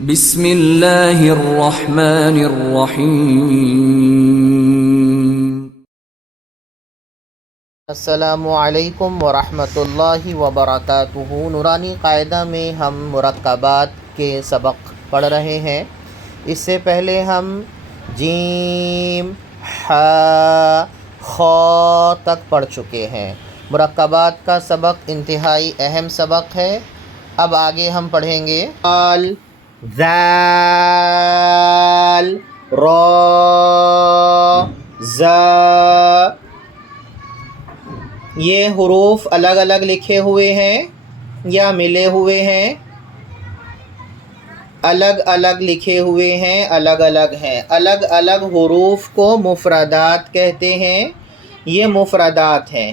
بسم اللہ الرحمن الرحیم۔ السلام علیکم ورحمۃ اللہ وبرکاتہ۔ نورانی قاعدہ میں ہم مرکبات کے سبق پڑھ رہے ہیں۔ اس سے پہلے ہم جیم، ح، خ تک پڑھ چکے ہیں۔ مرکبات کا سبق انتہائی اہم سبق ہے۔ اب آگے ہم پڑھیں گے ذال، ذال، را، زا۔ یہ حروف الگ الگ لکھے ہوئے ہیں یا ملے ہوئے ہیں؟ الگ الگ لکھے ہوئے ہیں، الگ الگ ہیں۔ الگ الگ حروف کو مفردات کہتے ہیں۔ یہ مفردات ہیں: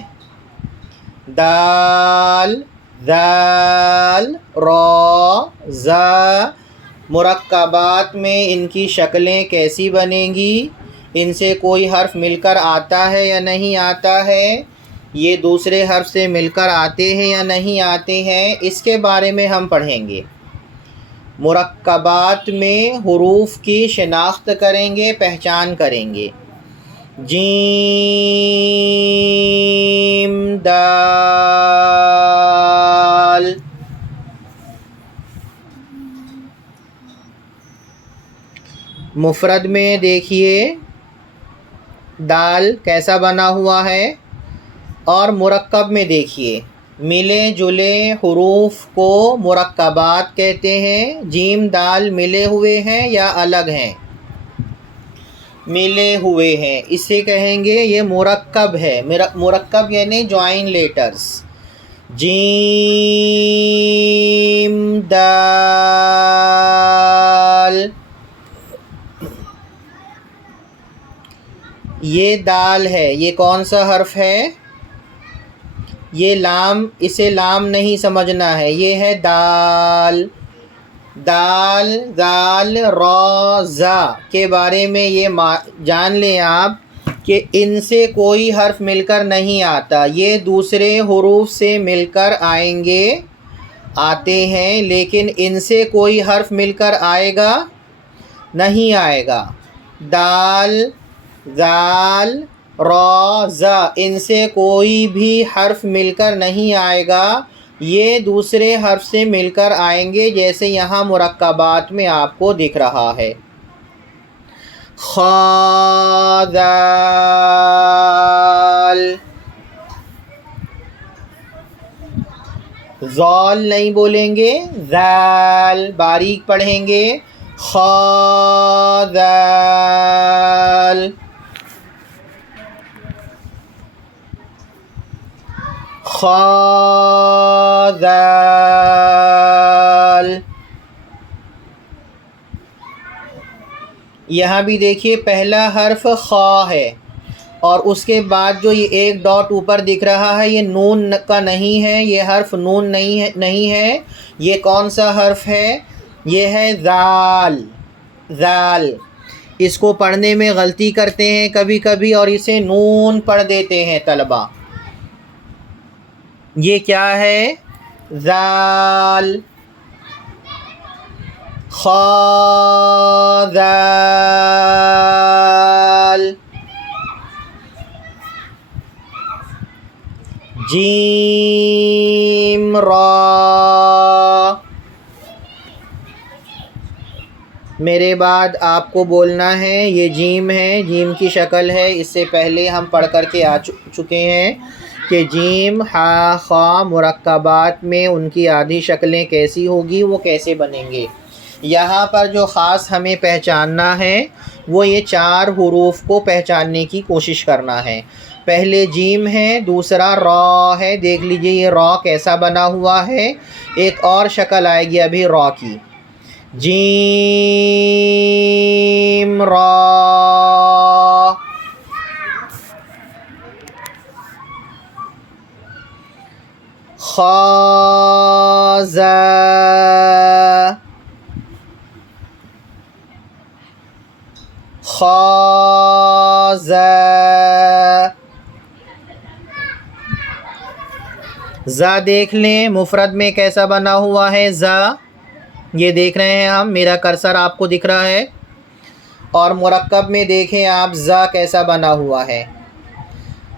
دال، ذال، را، زا۔ مرکبات میں ان کی شکلیں کیسی بنیں گی؟ ان سے کوئی حرف مل کر آتا ہے یا نہیں آتا ہے؟ یہ دوسرے حرف سے مل کر آتے ہیں یا نہیں آتے ہیں؟ اس کے بارے میں ہم پڑھیں گے۔ مرکبات میں حروف کی شناخت کریں گے، پہچان کریں گے۔ جیم، دال۔ مفرد میں دیکھیے دال کیسا بنا ہوا ہے، اور مرکب میں دیکھیے ملے جلے حروف کو مرکبات کہتے ہیں۔ جیم دال ملے ہوئے ہیں یا الگ ہیں؟ ملے ہوئے ہیں، اسے کہیں گے یہ مرکب ہے۔ مرکب یعنی جوائن لیٹرز۔ جیم، دال۔ یہ دال ہے، یہ کون سا حرف ہے؟ یہ لام، اسے لام نہیں سمجھنا ہے، یہ ہے دال۔ دال، ذال، را، زا کے بارے میں یہ جان لیں آپ کہ ان سے کوئی حرف مل کر نہیں آتا، یہ دوسرے حروف سے مل کر آئیں گے، آتے ہیں، لیکن ان سے کوئی حرف مل کر آئے گا نہیں آئے گا۔ دال، ذال، را، زا، ان سے کوئی بھی حرف مل کر نہیں آئے گا، یہ دوسرے حرف سے مل کر آئیں گے، جیسے یہاں مرکبات میں آپ کو دکھ رہا ہے۔ خا، دال۔ زال نہیں بولیں گے، ذال باریک پڑھیں گے۔ خا، دال۔ خا، دال۔ یہاں بھی دیکھیے پہلا حرف خا ہے، اور اس کے بعد جو یہ ایک ڈاٹ اوپر دکھ رہا ہے یہ نون کا نہیں ہے، یہ حرف نون نہیں ہے۔ یہ کون سا حرف ہے؟ یہ ہے ذال۔ ذال، اس کو پڑھنے میں غلطی کرتے ہیں کبھی کبھی اور اسے نون پڑھ دیتے ہیں طلبہ۔ یہ کیا ہے؟ ذال۔ خا، ذال۔ جیم، را۔ میرے بعد آپ کو بولنا ہے یہ جیم ہے، جیم کی شکل ہے۔ اس سے پہلے ہم پڑھ کر کے آ چکے ہیں کہ جیم، ہا، خا مرکبات میں ان کی آدھی شکلیں کیسی ہوگی، وہ کیسے بنیں گے۔ یہاں پر جو خاص ہمیں پہچاننا ہے وہ یہ چار حروف کو پہچاننے کی کوشش کرنا ہے۔ پہلے جیم ہے، دوسرا را ہے، دیکھ لیجئے یہ را کیسا بنا ہوا ہے۔ ایک اور شکل آئے گی ابھی را کی، جیم، را۔ خا، زا۔ خا، زا۔ زا دیکھ لیں مفرد میں کیسا بنا ہوا ہے، زا۔ یہ دیکھ رہے ہیں ہم، میرا کرسر آپ کو دکھ رہا ہے، اور مرکب میں دیکھیں آپ زا کیسا بنا ہوا ہے،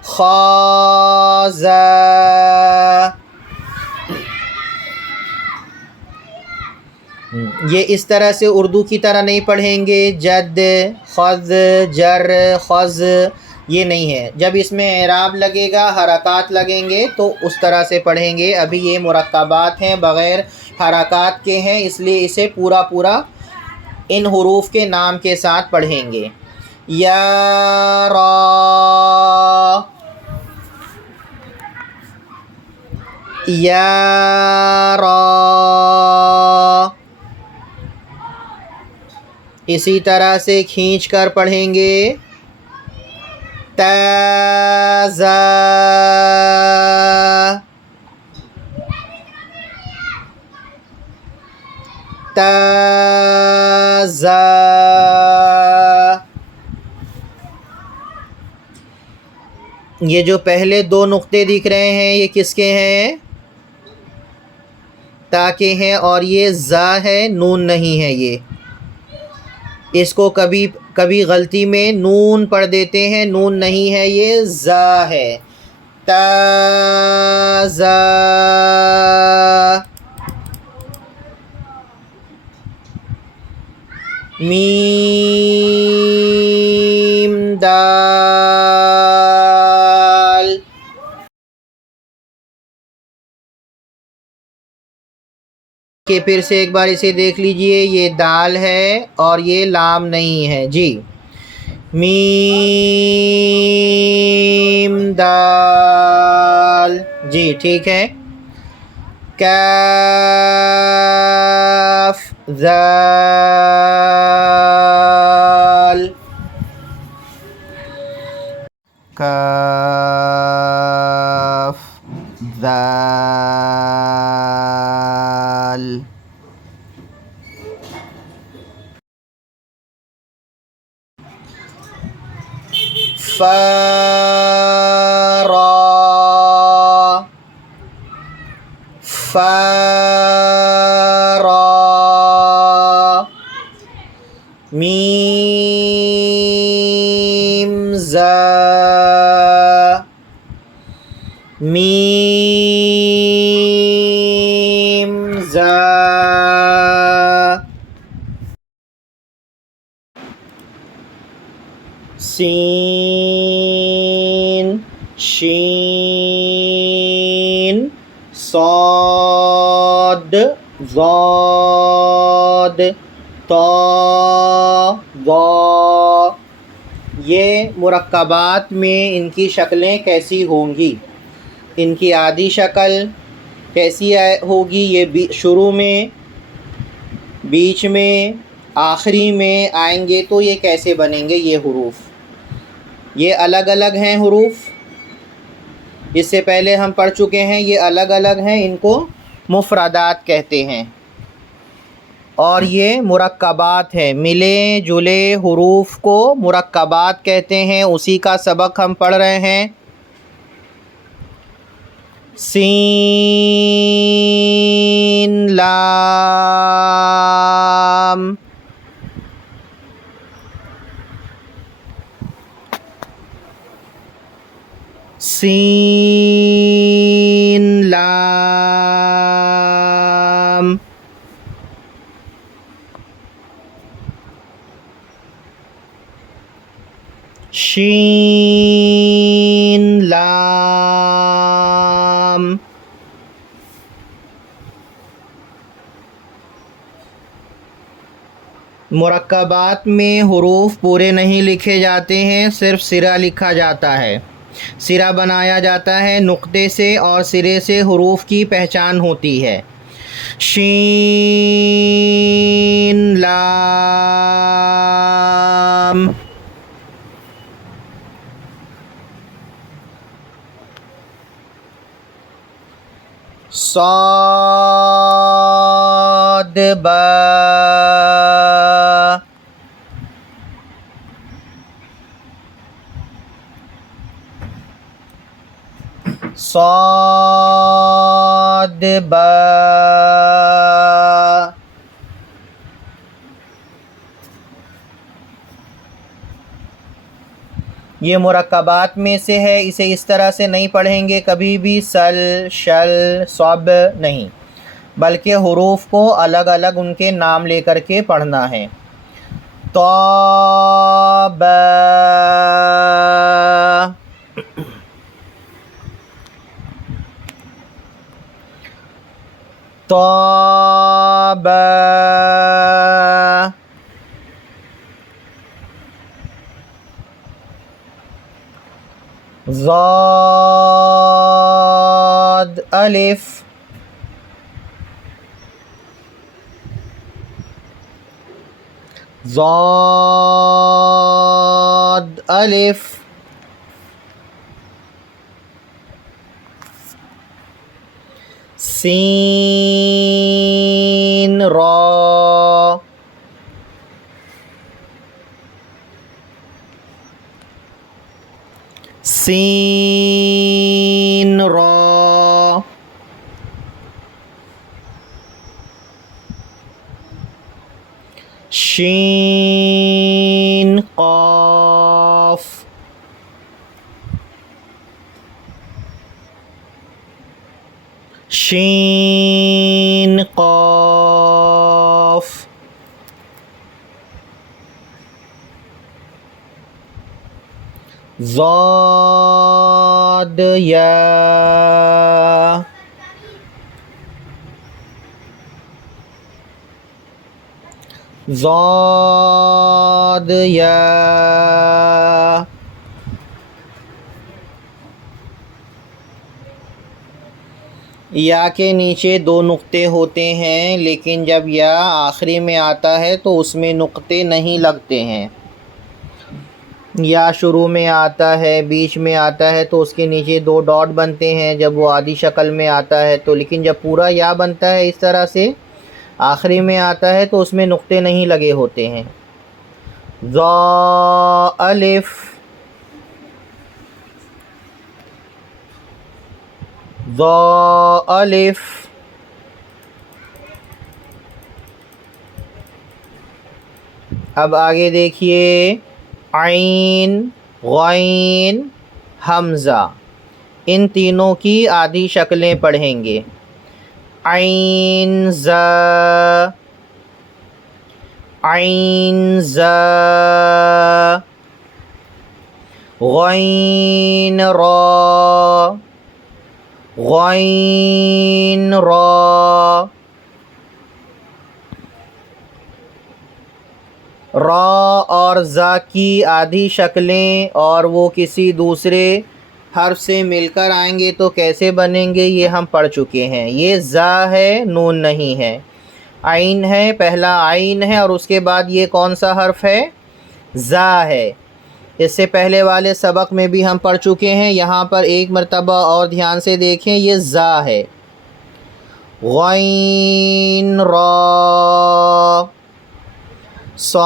خا زا. یہ اس طرح سے اردو کی طرح نہیں پڑھیں گے، جد خز جر خز، یہ نہیں ہے. جب اس میں اعراب لگے گا، حرکات لگیں گے تو اس طرح سے پڑھیں گے. ابھی یہ مرکبات ہیں، بغیر حرکات کے ہیں، اس لیے اسے پورا پورا ان حروف کے نام کے ساتھ پڑھیں گے. یا را، یا را. اسی طرح سے کھینچ کر پڑھیں گے، تا زا. تا زا. یہ جو پہلے دو نقطے دکھ رہے ہیں یہ کس کے ہیں؟ تا کے ہیں، اور یہ زا ہے، نون نہیں ہے. یہ اس کو کبھی کبھی غلطی میں نون پڑھ دیتے ہیں، نون نہیں ہے، یہ زا ہے. تا زا. میم دال. کہ پھر سے ایک بار اسے دیکھ لیجئے، یہ دال ہے اور یہ لام نہیں ہے. جی، میم دال. جی ٹھیک ہے. کاف ذال. کاف ذال. فا را. فا را. میم زا. میم زا. سین شین صاد ضاد طا ضا. یہ مرکبات میں ان کی شکلیں کیسی ہوں گی؟ ان کی عادی شکل کیسی ہوگی؟ یہ شروع میں، بیچ میں، آخری میں آئیں گے تو یہ کیسے بنیں گے یہ حروف؟ یہ الگ الگ ہیں حروف، اس سے پہلے ہم پڑھ چکے ہیں. یہ الگ الگ ہیں، ان کو مفردات کہتے ہیں. اور یہ مرکبات ہیں، ملے جلے حروف کو مرکبات کہتے ہیں. اسی کا سبق ہم پڑھ رہے ہیں. سین لام. سین لام. شین لام. مرکبات میں حروف پورے نہیں لکھے جاتے ہیں، صرف سرا لکھا جاتا ہے. سرا بنایا جاتا ہے نقطے سے، اور سرے سے حروف کی پہچان ہوتی ہے. شین لام. صاد با. صاد با. یہ مرکبات میں سے ہے، اسے اس طرح سے نہیں پڑھیں گے کبھی بھی سل، شل، صب نہیں، بلکہ حروف کو الگ الگ ان کے نام لے کر کے پڑھنا ہے۔ طاب، طاب، ضاد، الف، ضاد، الف، سین، را، سین، را، شین، قاف، شین، قاف، ضاد، یا، ضاد، یا، یا کے نیچے دو نقطے ہوتے ہیں، لیکن جب یا آخری میں آتا ہے تو اس میں نقطے نہیں لگتے ہیں۔ یا شروع میں آتا ہے، بیچ میں آتا ہے تو اس کے نیچے دو ڈاٹ بنتے ہیں جب وہ آدھی شکل میں آتا ہے تو، لیکن جب پورا یا بنتا ہے اس طرح سے آخری میں آتا ہے تو اس میں نقطے نہیں لگے ہوتے ہیں۔ ذا، الف، ذا، الف، اب آگے دیکھیے، عین، غین، حمزہ، ان تینوں کی آدھی شکلیں پڑھیں گے۔ عین، زا، عین، زا، غین، را، غین، را، را اور زا کی آدھی شکلیں اور وہ کسی دوسرے حرف سے مل کر آئیں گے تو کیسے بنیں گے یہ ہم پڑھ چکے ہیں۔ یہ زا ہے، نون نہیں ہے، عین ہے، پہلا عین ہے اور اس کے بعد یہ کون سا حرف ہے؟ زا ہے۔ اس سے پہلے والے سبق میں بھی ہم پڑھ چکے ہیں، یہاں پر ایک مرتبہ اور دھیان سے دیکھیں، یہ زا ہے۔ غین، را، صاد،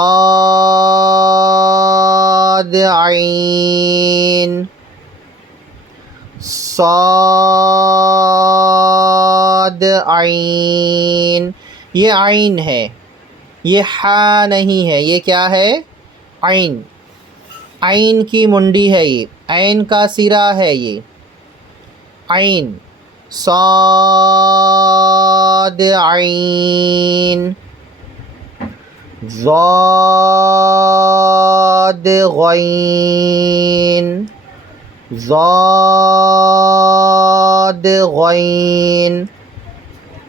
عین، صاد، عین، یہ عین ہے، یہ حا نہیں ہے، یہ کیا ہے؟ عین، عین کی منڈی ہے، یہ عین کا سرا ہے، یہ عین، صاد، عین، ضاد، غین، ضاد، غین،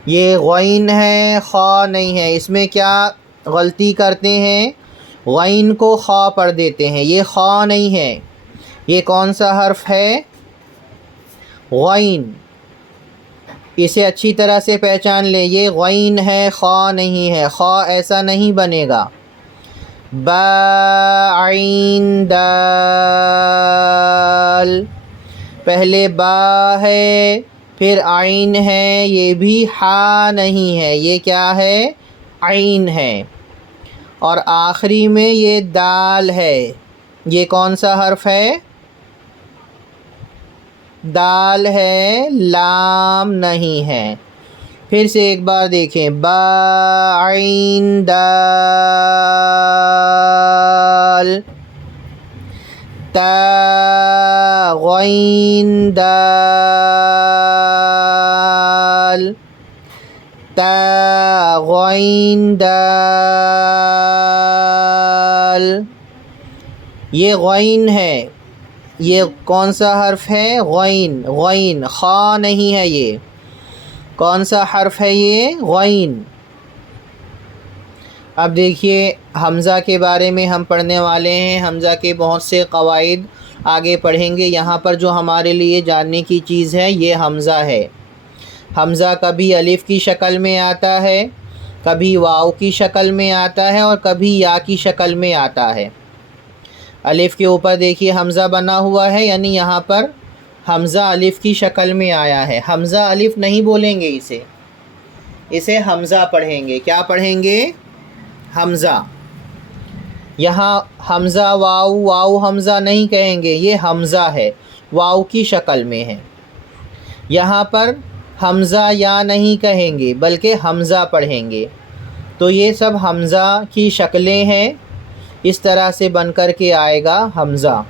یہ غین ہے، خا نہیں ہے۔ اس میں کیا غلطی کرتے ہیں؟ غین کو خا پڑھ دیتے ہیں، یہ خا نہیں ہے، یہ کون سا حرف ہے؟ غین، اسے اچھی طرح سے پہچان لیں، یہ غین ہے، خا نہیں ہے، خا ایسا نہیں بنے گا۔ با، عین، دال، پہلے با ہے پھر عین ہے، یہ بھی حا نہیں ہے، یہ کیا ہے؟ عین ہے، اور آخری میں یہ دال ہے، یہ کون سا حرف ہے؟ دال ہے، لام نہیں ہے۔ پھر سے ایک بار دیکھیں، با، عین، دال، تا غین دال، تا غین دال، یہ غین ہے. یہ کون سا حرف ہے؟ غین. غین، خا نہیں ہے. یہ کون سا حرف ہے؟ یہ غین. اب دیکھیے حمزہ کے بارے میں ہم پڑھنے والے ہیں. حمزہ کے بہت سے قواعد آگے پڑھیں گے. یہاں پر جو ہمارے لیے جاننے کی چیز ہے یہ حمزہ ہے. حمزہ کبھی الف کی شکل میں آتا ہے، کبھی واو کی شکل میں آتا ہے، اور کبھی یا کی شکل میں آتا ہے. الف کے اوپر دیکھیے حمزہ بنا ہوا ہے، یعنی یہاں پر حمزہ الف کی شکل میں آیا ہے. حمزہ الف نہیں بولیں گے، اسے حمزہ پڑھیں گے. کیا پڑھیں گے؟ حمزہ. یہاں حمزہ واو، واو حمزہ نہیں کہیں گے، یہ حمزہ ہے، واو کی شکل میں ہے. یہاں پر حمزہ یا نہیں کہیں گے بلکہ حمزہ پڑھیں گے. تو یہ سب حمزہ کی شکلیں ہیں. اس طرح سے بن کر کے آئے گا حمزہ.